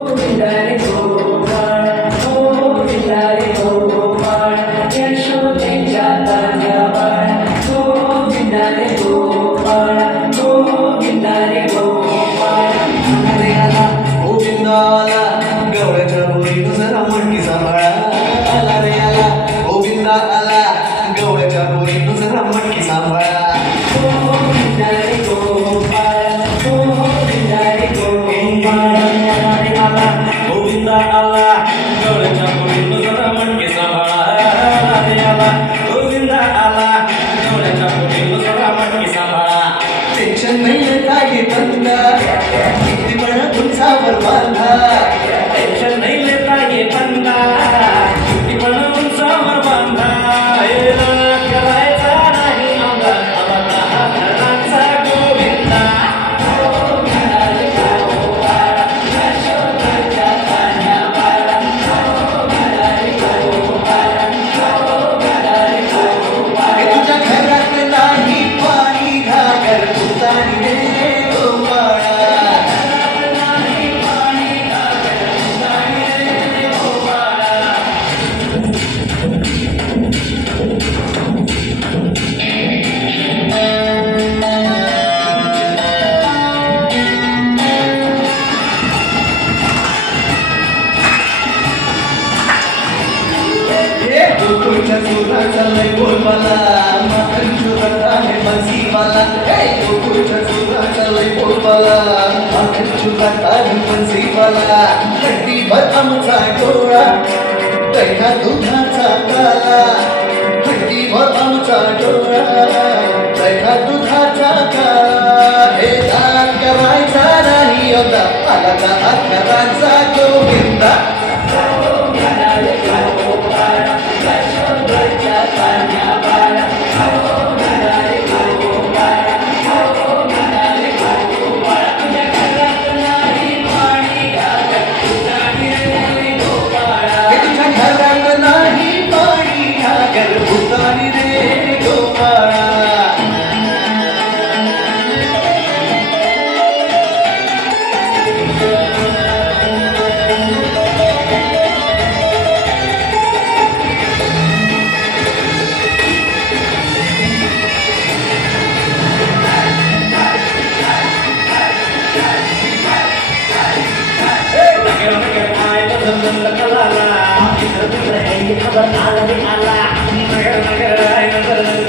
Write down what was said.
गोविंदारे गोपाळ गोविंदारे गोपाळ यशोदेच्या तान्यावाळ गोविंदारे गोपाळ गोविंदारे गोपाळ अरे आला गोविंद आला गवळ्याच्या बोरीनं जरा मटकी सांभाळा आला रे आला गोविंद आला गवळ्याच्या बोरीनं जरा मटकी सांभाळा गोविंदारे गोपाळ गोविंदारे गोपाळ गोविंदा आला गवळ्याच्या पोरीनं जरा मटकी सांभाळा रे आला गोविंदा आला गवळ्याच्या पोरीनं जरा मटकी सांभाळा टेन्शन नाही काही बंदा किती पण तुमच्यावर बांधा टेन्शन नाही लेता ये बंदा किती पण उंचावर बांधा येला करायचा नाही आमचा आला घराचा गोविंदा हे तुझ्या घरात नाही पाणी घागर तुतानी रे गोपाळा हे गोकुळच्या चोराचा लय बोलबाला माखन चोरात आहे बन्सीवाला हे गोकुळच्या चोराचा लय बोलबाला माखन चोरात आहे बन्सीवाला हड्डीभर आमचा डोळा कैका दुधाचा काला हड्डीभर आमचा डोळा कैका दुधाचा काला हे दान करायचा नाही होता आला का अकराचा गोविंदा हे तुझ्या घरात नाही पाणी घागर भूतानी रे गोपाळा खबर आला रे आला नगर नगर